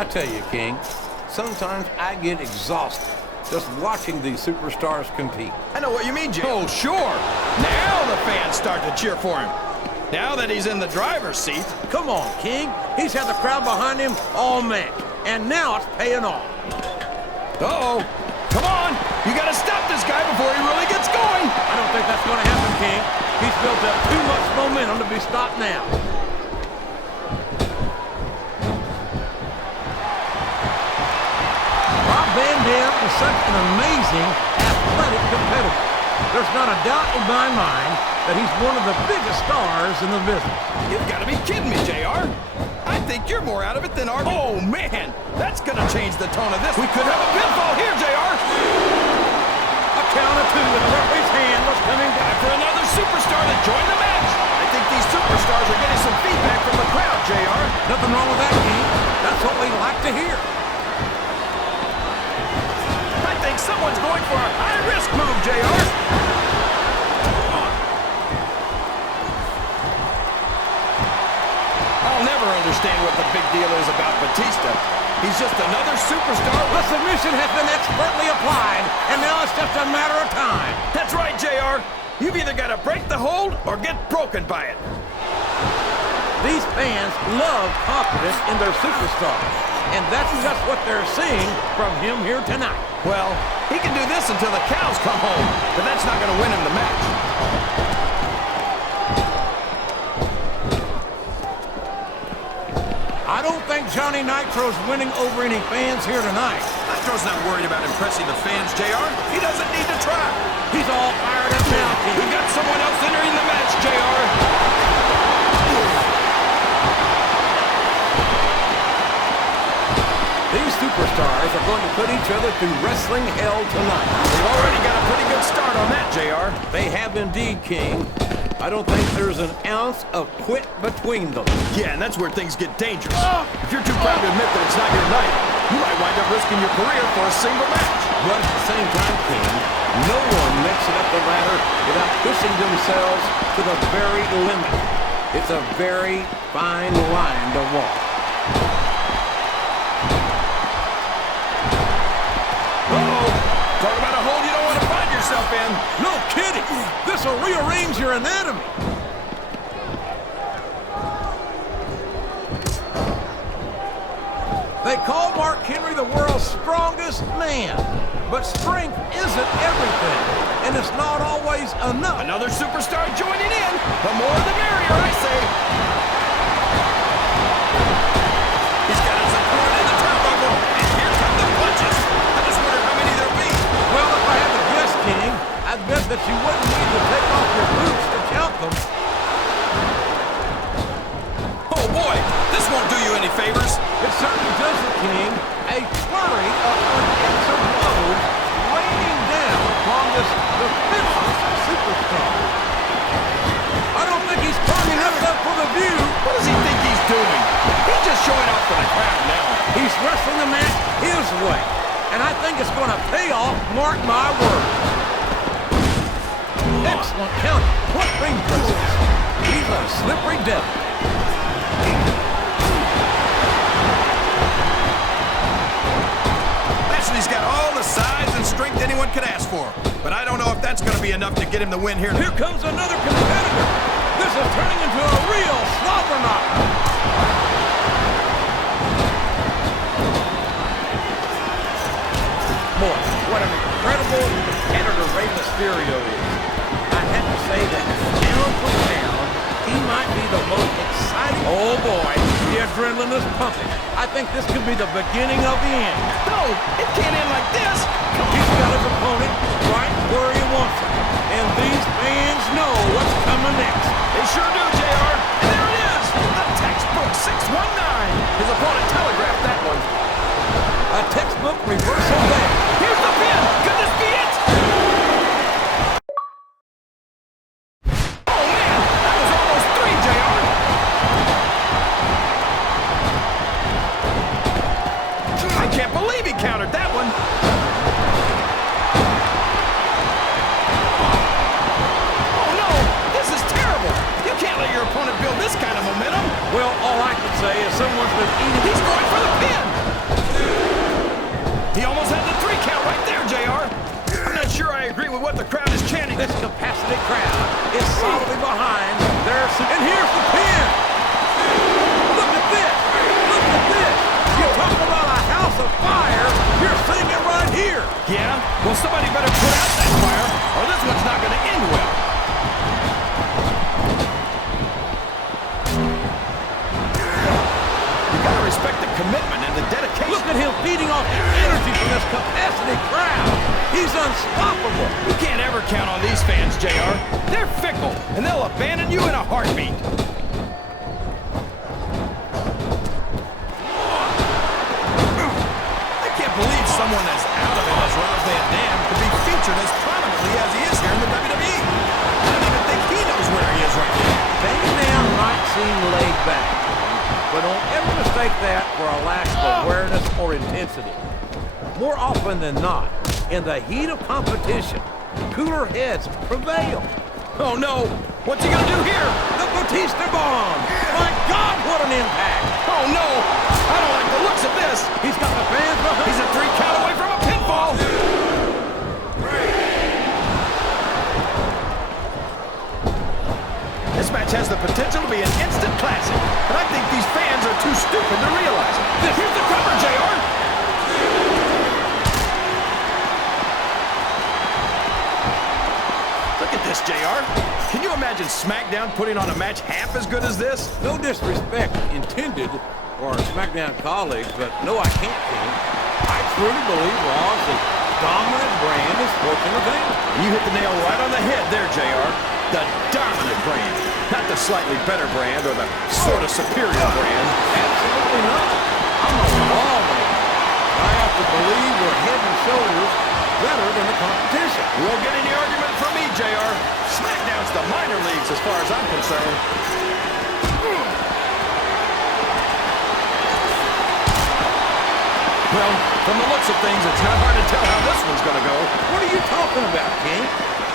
I tell you, King, sometimes I get exhausted just watching these superstars compete. I know what you mean, Jay. Oh, sure. Now the fans start to cheer for him. Now that he's in the driver's seat. Come on, King. He's had the crowd behind him all match, and now it's paying off. Uh-oh. Come on. You got to stop this guy before he really gets going. I don't think that's going to happen, King. He's built up too much momentum to be stopped now. Van Dam is such an amazing, athletic competitor. There's not a doubt in my mind that he's one of the biggest stars in the business. You've got to be kidding me, JR. I think you're more out of it than our... Oh, man. That's going to change the tone of this. We could have a pinfall here, JR. A count of two, and the referee's hand was coming back for another superstar to join the match. I think these superstars are getting some feedback from the crowd, JR. Nothing wrong with that, King. That's what we like to hear. I think someone's going for a high-risk move, JR. I'll never understand what the big deal is about Batista. He's just another superstar. The submission has been expertly applied, and now it's just a matter of time. That's right, JR. You've either got to break the hold or get broken by it. These fans love confidence in their superstars, and that's just what they're seeing from him here tonight. Well, he can do this until the cows come home, but that's not going to win him the match. I don't think Johnny Nitro's winning over any fans here tonight. Nitro's not worried about impressing the fans, JR. He doesn't need to try. He's all fired up now, King. We've got someone else entering the match, JR. These superstars are going to put each other through wrestling hell tonight. They've already got a pretty good start on that, JR. They have indeed, King. I don't think there's an ounce of quit between them. Yeah, and that's where things get dangerous. If you're too proud to admit that it's not your night, you might wind up risking your career for a single match. But at the same time, King, no one makes it up the ladder without pushing themselves to the very limit. It's a very fine line to walk. Talk about a hole you don't want to find yourself in. No kidding. This will rearrange your anatomy. They call Mark Henry the world's strongest man. But strength isn't everything, and it's not always enough. Another superstar joining in. The more the merrier, I say. He's got his opponent in the turnbuckle, and here come the punches. I just wonder how many there'll be. Well, if I had to guess, King, I'd bet that you wouldn't need to take off your boots to count them. Oh, boy, this won't do you any favors. It certainly doesn't, King. A flurry of unanswered blows raining down upon this defenseless superstar. I don't think he's turning up for the view. What does he think he's doing? He's just showing off for the crowd now. He's wrestling the match his way. And I think it's going to pay off, mark my words. Excellent count. What ring presence. He's a slippery devil. Lashley's got all the size and strength anyone could ask for. But I don't know if that's going to be enough to get him the win here. Here comes another competitor. This is turning into a real slobber knocker. Boy, what an incredible competitor Rey Mysterio is. I have to say that pound for pound, he might be the most exciting. Oh boy, the adrenaline is pumping. I think this could be the beginning of the end. No, it can't end like this. He's got his opponent right where he wants him. And these fans know what's coming next. They sure do, JR. And there it is, the textbook 619. His opponent telegraphed that one. A textbook reversal there. Here's the pin. Could this be it? Oh, man. That was almost 3, JR. I can't believe he countered that one. Oh, no. This is terrible. You can't let your opponent build this kind of momentum. Well, all I can say is someone's been eating. He's going for the pin. He almost had the 3 count right there, JR. I'm not sure I agree with what the crowd is chanting. This capacity crowd is solidly behind their... And here's the pin! Look at this! Look at this! You talk about a house of fire, you're seeing it right here! Yeah? Well, somebody better put out that fire, or this one's not going to end well. You got to respect the commitment and the dedication. Look at him feeding off the energy from this capacity crowd. He's unstoppable. You can't ever count on these fans, JR. They're fickle, and they'll abandon you in a heartbeat. I can't believe someone as out of it as Rob Van Dam could be featured as prominently as he is here in the WWE. I don't even think he knows where he is right now. Van Dam might seem laid back, but don't ever mistake that for a lack of awareness or intensity. More often than not, in the heat of competition, cooler heads prevail. Oh no! What's he gonna do here? The Batista bomb! My God, what an impact! Oh no! I don't like the looks of this! He's got the fans behind. He's a 3 count away from a pinfall! This match has the potential to be an instant classic, but I think these fans are too stupid to realize it. Here's the cover, JR! Look at this, JR. Can you imagine SmackDown putting on a match half as good as this? No disrespect intended for our SmackDown colleagues, but no, I can't think. I truly believe Raw's the dominant brand in sports entertainment. You hit the nail right on the head there, JR. The dominant brand. Not the slightly better brand or the sort of superior brand. Absolutely not. I'm a Raw man. I have to believe we're head and shoulders better than the competition. You won't get any argument from me, JR. SmackDown's the minor leagues as far as I'm concerned. Well, from the looks of things, it's not hard to tell how this one's going to go. What are you talking about, King?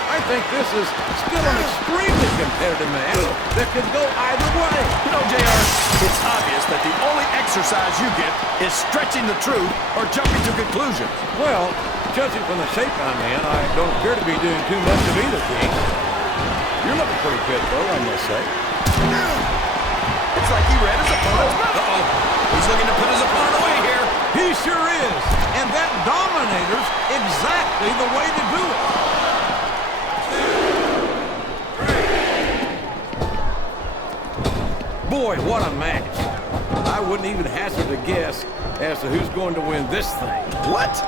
I think this is still an extremely competitive match that could go either way. You know, JR, it's obvious that the only exercise you get is stretching the truth or jumping to conclusions. Well, judging from the shape I'm in, I don't appear to be doing too much of either, King. You're looking pretty fit, though, I must say. It's like he read his opponent's mouth. Uh-oh. He's looking to put his opponent away here. He sure is. And that Dominator's exactly the way to do it. Boy, what a match. I wouldn't even hazard a guess as to who's going to win this thing. What?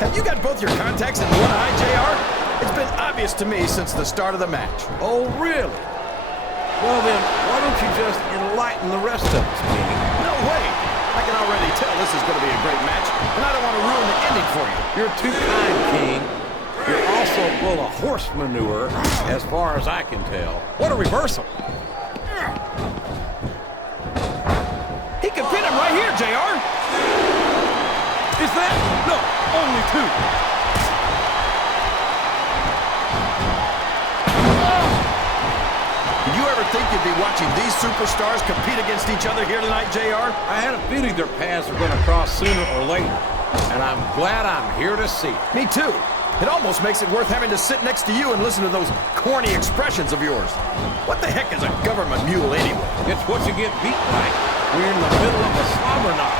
Have you got both your contacts in one eye, JR? It's been obvious to me since the start of the match. Oh, really? Well, then, why don't you just enlighten the rest of us, King? No way. I can already tell this is going to be a great match, and I don't want to ruin the ending for you. You're too kind, King. You're also full of horse manure, as far as I can tell. What a reversal. He can pin him right here, JR. Is that? No, only 2. Did you ever think you'd be watching these superstars compete against each other here tonight, JR? I had a feeling their paths were going to cross sooner or later, and I'm glad I'm here to see it. Me too. It almost makes it worth having to sit next to you and listen to those corny expressions of yours. What the heck is a government mule anyway? It's what you get beat like when you're in the middle of a slobber knot.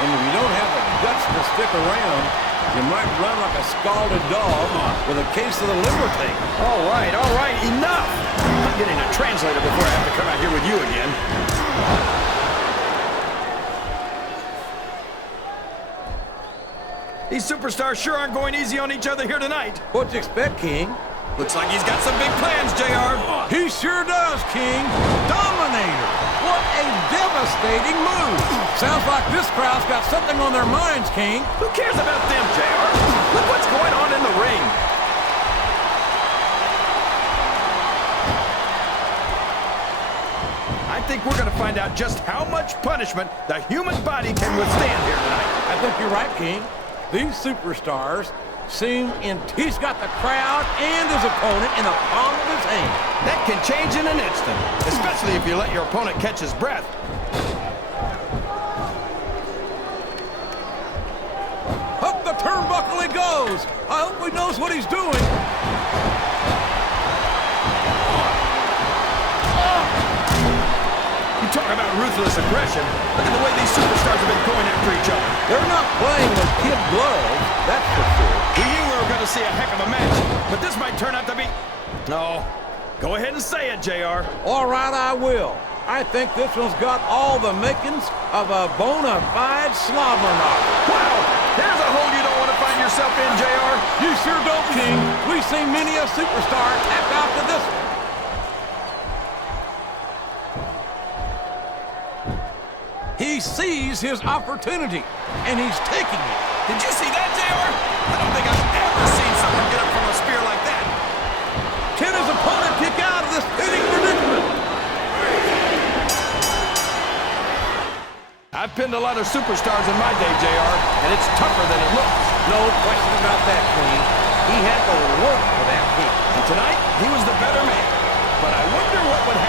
And if you don't have the guts to stick around, you might run like a scalded dog with a case of the liver tank. All right, enough! I'm getting a translator before I have to come out here with you again. These superstars sure aren't going easy on each other here tonight. What'd you expect, King? Looks like he's got some big plans, JR. He sure does, King. Dominator. What a devastating move. Sounds like this crowd's got something on their minds, King. Who cares about them, JR? Look what's going on in the ring. I think we're going to find out just how much punishment the human body can withstand here tonight. I think you're right, King. These superstars seem he's got the crowd and his opponent in the palm of his hand. That can change in an instant, especially if you let your opponent catch his breath. goes. I hope he knows what he's doing. You talk about ruthless aggression. Look at the way these superstars have been going after each other. They're not playing with kid gloves, that's for sure. We knew we were going to see a heck of a match, but this might turn out to be... No. Go ahead and say it, JR. All right, I will. I think this one's got all the makings of a bona fide slobber knocker. Wow! There's a hole you don't want to find yourself in, JR. You sure don't, King. We've seen many a superstar tap out to this one. He sees his opportunity, and he's taking it. Did you see that, JR? I don't think I've ever seen someone get up from a spear like that. Can his opponent kick out of this pitting predicament? I've pinned a lot of superstars in my day, JR, and it's tougher than it looks. No question about that, Queen. He had to work for that pin. And tonight, he was the better man. But I wonder what would